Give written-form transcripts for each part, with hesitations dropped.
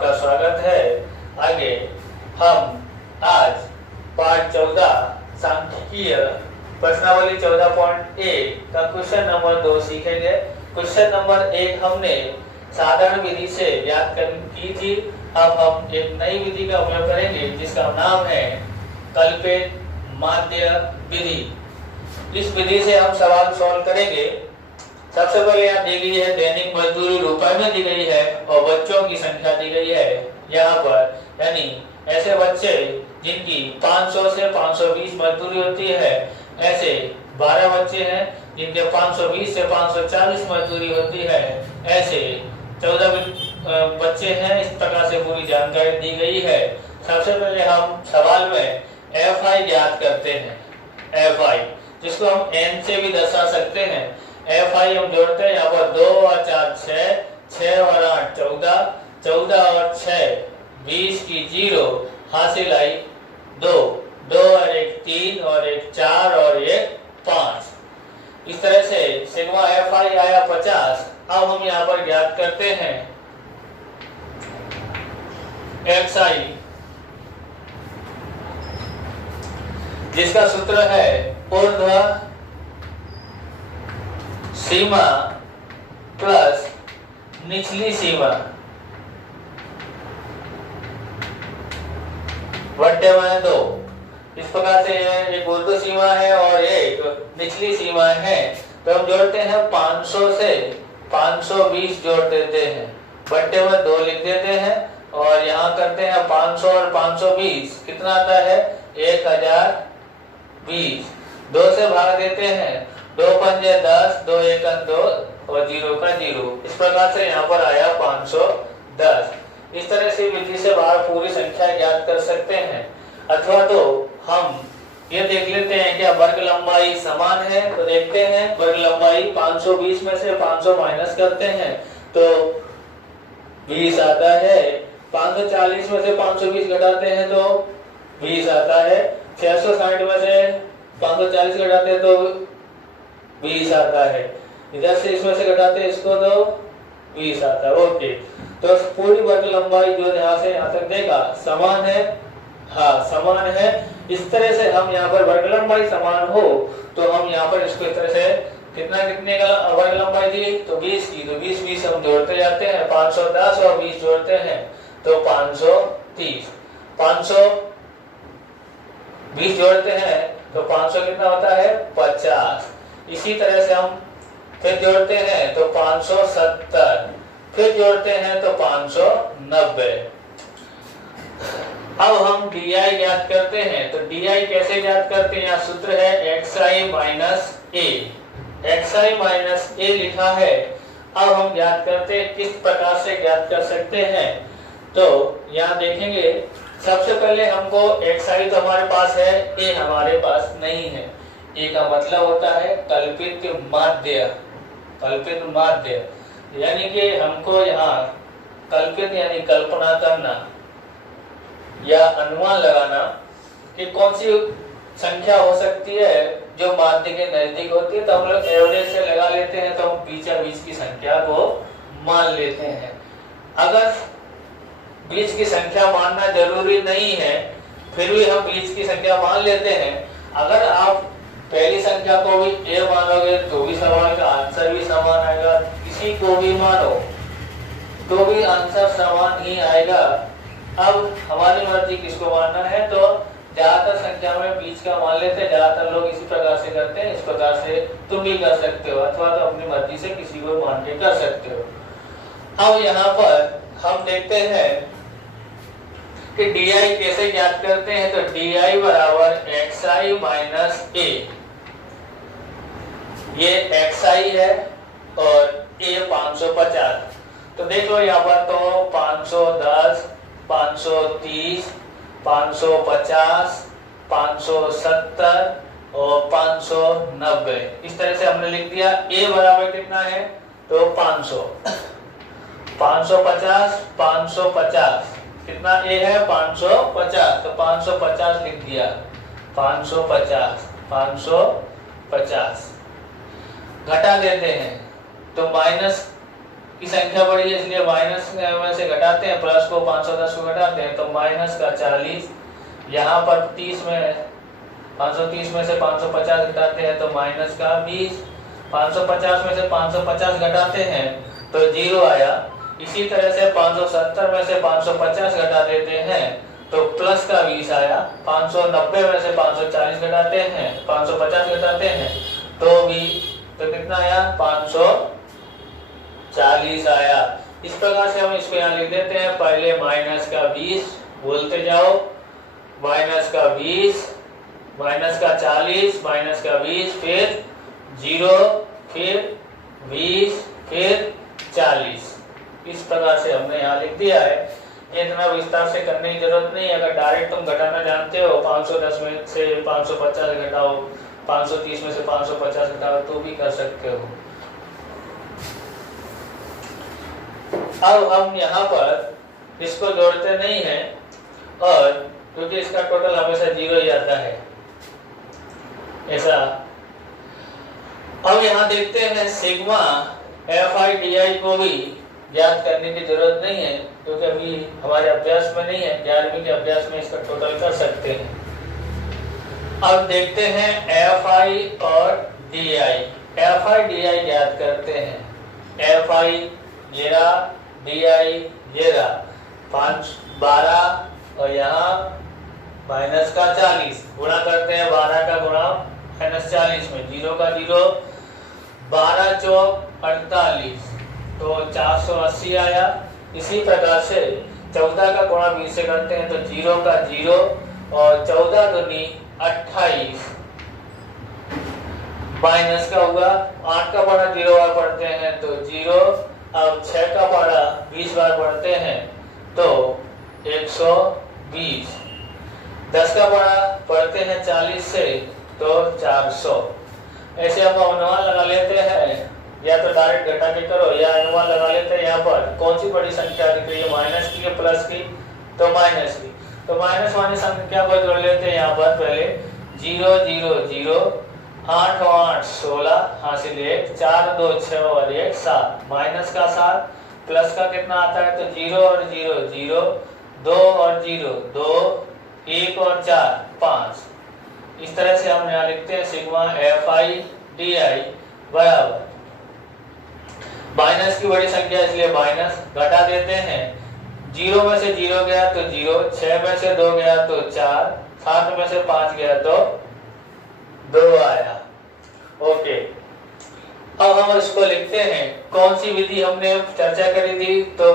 आपका स्वागत है। आगे हम आज पाठ 14 सांख्यिकीय प्रश्नावली 14.1 का क्वेश्चन नंबर 2 सीखेंगे। क्वेश्चन नंबर 1 हमने साधारण विधि से याद की थी। अब हम एक नई विधि का उपयोग करेंगे जिसका नाम है कल्पित माध्य विधि। इस विधि से हम सवाल सॉल्व करेंगे। सबसे पहले यहाँ दी गई है दैनिक मजदूरी रुपए में दी गई है और बच्चों की संख्या दी गई है यहाँ पर, यानी ऐसे बच्चे जिनकी 500 से 520 मजदूरी होती है, ऐसे 12 बच्चे हैं जिनके 520 से 540 मजदूरी होती है, ऐसे 14 बच्चे हैं। इस प्रकार से पूरी जानकारी दी गई है। सबसे पहले हम सवाल में FI ज्ञात करते हैं। FI जिसको हम N से भी दर्शा सकते हैं। FI हम जोड़ते हैं यहाँ पर 2 और 4 6, 6 और 8 14, 14 और 6 20 की 0 हासिल आई 2, 2 और 1 3 और 1 4 और 1 5। इस तरह से सिग्मा FI आया 50। अब हम यहाँ पर ज्ञात करते हैं XI, जिसका सूत्र है ऊर्ध्व सीमा प्लस निचली सीमा बटे में 2। इस प्रकार से एक ऊर्ध्व सीमा है और एक निचली सीमा है। तो हम जोड़ते हैं 500 से 520 जोड़ देते हैं, बटे में 2 लिख देते हैं और यहाँ करते हैं 500 और 520 कितना आता है 1020। 2 से भाग देते हैं, 2 पंजे 10, 2 एकम 2 और 0 का 0। इस प्रकार से यहाँ पर आया 510। इस तरह से विधि से बाहर पूरी संख्या ज्ञात कर सकते हैं। अथवा तो हम ये देख लेते हैं क्या वर्ग लंबाई समान है। तो देखते हैं वर्ग लंबाई 520 में से 500 माइनस करते हैं तो 20 आता है। 540 में से 520 घटाते हैं तो 20 आता है। 660 में से 540 घटाते हैं तो 20 आता है। इधर से इसमें से घटाते हैं इसको तो 20 आता है। ओके, तो पूरी वर्ग लंबाई जो यहाँ से यहाँ तक देगा समान है। हाँ, समान है। इस तरह से हम यहाँ पर वर्ग लंबाई समान हो तो हम यहाँ पर इसको इस तरह से कितने का वर्ग लंबाई दी तो 20 की, तो 20 हम जोड़ते जाते हैं। 510 और 20 जोड़ते हैं तो 530। 520 जोड़ते हैं तो 500 कितना होता है 50। इसी तरह से हम फिर जोड़ते हैं तो 570, फिर जोड़ते हैं तो 590। अब हम DI ज्ञात करते हैं। तो DI कैसे ज्ञात करते हैं? यहाँ सूत्र है XI minus A। XI minus A लिखा है। अब हम ज्ञात करते हैं किस प्रकार से ज्ञात कर सकते हैं। तो यहाँ देखेंगे सबसे पहले हमको XI तो हमारे पास है, A हमारे पास नहीं है। A का मतलब होता है कल्पित माध्य। कल्पित माध्य यानी कि हमको यहाँ कल्पित यानी कल्पना करना या अनुमान लगाना कि कौन सी संख्या हो सकती है जो माध्य के नजदीक होती है। तो हम लोग एवरेज से लगा लेते हैं, तो हम बीच की संख्या को मान लेते हैं। अगर बीच की संख्या मानना जरूरी नहीं है, फिर भी हम बीच की संख्या मान लेते हैं। अगर आप पहली संख्या को भी A मानोगे तो भी सवाल का आंसर भी समान आएगा। किसी को भी मानो तो भी आंसर समान ही आएगा। अब हमारी मर्जी किसको मानना है, तो ज्यादातर संख्या में बीच का मान लेते हैं। ज्यादातर लोग इसी प्रकार से करते हैं। इस प्रकार से तुम भी कर सकते हो, अथवा तो अपनी मर्जी से किसी को मान के कर सकते हो। अब यहाँ पर हम देखते हैं कि DI कैसे ज्ञात करते हैं। तो DI बराबर XI माइनस A। ये XI है और A 550। तो देख लो यहाँ पर तो 510, 530, 550, 570 और 590। इस तरह से हमने लिख दिया। A बराबर कितना है तो 500। 550, 550 कितना A है 550, तो 550 लिख दिया। 550, 550 घटा देते हैं तो माइनस की संख्या बड़ी है इसलिए माइनस में से घटाते हैं, प्लस को 510 को घटाते हैं तो माइनस का 40। यहाँ पर 30 में 530 में से 550 घटाते हैं तो माइनस का 20। 550 में से 550 घटाते हैं तो 0 आया। इसी तरह से 570 में से 550 घटा देते हैं तो प्लस का 20 आया। 590 में से 540 घटाते हैं 550 घटाते हैं तो भी तो कितना आया 540 आया। इस प्रकार से हम इसको यहाँ लिख देते हैं, पहले माइनस का 20 बोलते जाओ, माइनस का 20, माइनस का 40, माइनस का 20, फिर 0, फिर 20, फिर 40। इस प्रकार से हमने यहाँ लिख दिया है। इतना विस्तार से करने की जरूरत नहीं। अगर डायरेक्ट तुम घटाना जानते हो 510 में से 550 घटाओ, 530 में से 550 घटाओ तो भी कर सकते हो। अब हम यहाँ पर इसको जोड़ते नहीं हैं और क्योंकि इसका टोटल हमेशा 0 ही आता है ऐसा। अब यहाँ देखते हैं सिग्मा FI/DI को भी ज्ञात करने की जरूरत नहीं है क्योंकि अभी हमारे अभ्यास में नहीं है, 11वीं के अभ्यास में इसका टोटल कर सकते हैं। अब देखते हैं FI और DI। FI/DI ज्ञात करते हैं। FI ये रहा, DI ये रहा, 5 12 और यहाँ माइनस का 40 गुणा करते हैं। 12 का गुणा माइनस 40 में 0 का 0, 12 चौक 48 तो 480 आया। इसी प्रकार से 14 का गुणा 20 से करते हैं तो 0 का 0 और 14 दूनी 28 माइनस का होगा। 8 का पढ़ा 0 बार पढ़ते हैं तो 0। अब 6 का पढ़ा 20 बार पढ़ते हैं तो 120। 10 का पढ़ा पढ़ते हैं 40 से तो 400। ऐसे हम अनुमान लगा लेते हैं, या तो डायरेक्ट घटा के करो या अनुमान लगा लेते हैं। यहाँ पर कौन सी बड़ी संख्या दिख रही है, माइनस की या प्लस की, तो माइनस की। तो माइनस वाली संख्या को जोड़ लेते हैं। यहाँ पर पहले 0 0 0, 8 और 8 16 हासिल 1, 4 2 6 और 1 7, माइनस का 7, प्लस का कितना आता है तो 0 और 0 0, 2 और 0 2, 1 और 4 5। इस तरह से हम यहाँ लिखते हैं सिग्मा FI/DI बराबर माइनस की बड़ी संख्या इसलिए माइनस, घटा देते हैं। 0 में से 0 गया तो 0, 6 में से 2 गया तो 4, 7 में से 5 गया तो 2 आया। ओके, अब हम इसको लिखते हैं। कौन सी विधि हमने चर्चा करी थी, तो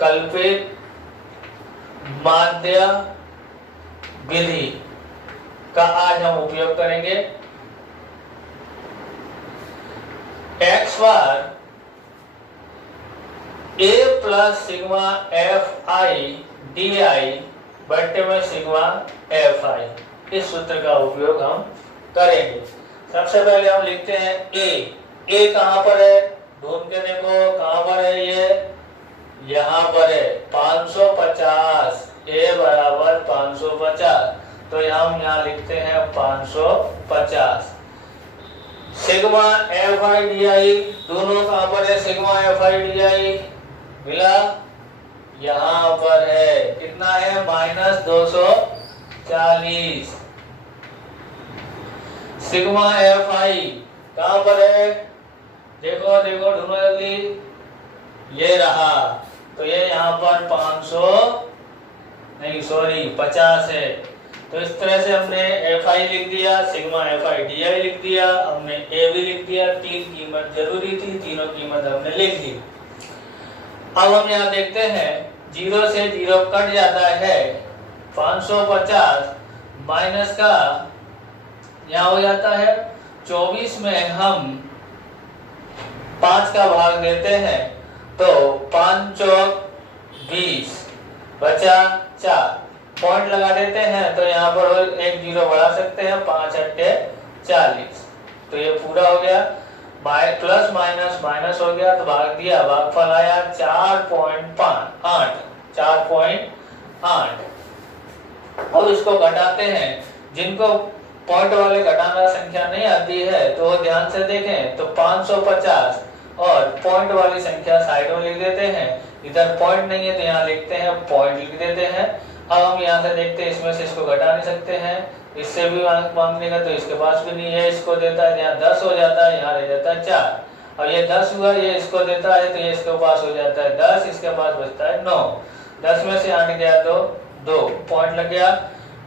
कल्पित माध्य विधि का आज हम उपयोग करेंगे। x bar a plus sigma FI/DI बट्टे में सिग्मा FI, इस सूत्र का उपयोग हम करेंगे। सबसे पहले हम लिखते हैं a कहां पर है, ढूंढ के देखो कहां पर है, ये यहाँ पर है 550। a बराबर 550 तो हम यहाँ लिखते हैं 550। सिग्मा FI/DI दोनों कहां पर है, सिग्मा FI/DI मिला यहाँ पर है, कितना है -240। सिग्मा FI कहां पर है, देखो देखो ढूंढो जल्दी, ये रहा। तो ये यहाँ पर 50 है। तो इस तरह से हमने FI लिख दिया, सिग्मा FI/DI लिख दिया, हमने A भी लिख दिया। 3 कीमत जरूरी थी, तीनों कीमत हमने लिख दी। अब हम यहाँ देखते हैं 0 से 0 कट जाता है, 550 माइनस का यहाँ हो जाता है 24 में हम 5 का भाग देते हैं तो 5 चौक 20 बचा 4, पॉइंट लगा देते हैं तो यहाँ पर एक 0 बढ़ा सकते हैं, 5 अट्ठे 40। तो ये पूरा हो गया, प्लस माइनस माइनस हो गया तो भाग दिया, भागफल आया 4.8। अब इसको घटाते हैं, जिनको पॉइंट वाले घटाना संख्या नहीं आती है तो वो ध्यान से देखें तो 550 और पॉइंट वाली संख्या साइड में लिख देते हैं। इधर पॉइंट नहीं है तो यहाँ लिखते हैं पॉइंट लिख देते हैं। अब हम यहाँ से देखते हैं इसमें से इसको घटा नहीं सकते हैं, इससे भी मांगने का तो इसके पास भी नहीं है, इसको देता है यहाँ 10 हो जाता है, यहाँ रह जाता है 4 और ये 10 हुआ, ये इसको देता है तो ये इसके पास हो जाता है 10, इसके पास बचता है 9। 10 में से 8 गया तो 2 पॉइंट लग गया,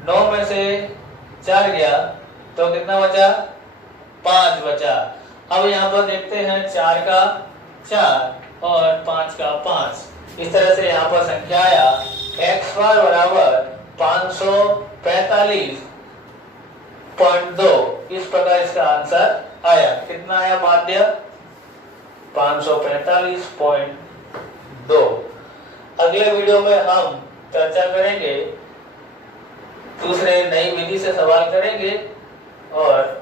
9 में से 4 गया तो कितना बचा 5 बचा। अब यहाँ पर देखते हैं 4 का 4 और 5 का 5, इस तरह से यहाँ पर संख्या आया x बार बराबर 545.2। इस प्रकार इसका आंसर आया। कितना आया माध्य 545.2। अगले वीडियो में हम चर्चा करेंगे, दूसरे नई विधि से सवाल करेंगे और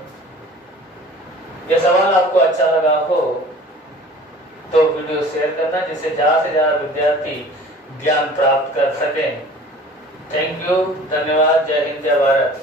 यह सवाल आपको अच्छा लगा हो तो वीडियो शेयर करना जिससे ज्यादा से ज्यादा विद्यार्थी ज्ञान प्राप्त कर सकें। थैंक यू, धन्यवाद, जय हिंद, जय भारत।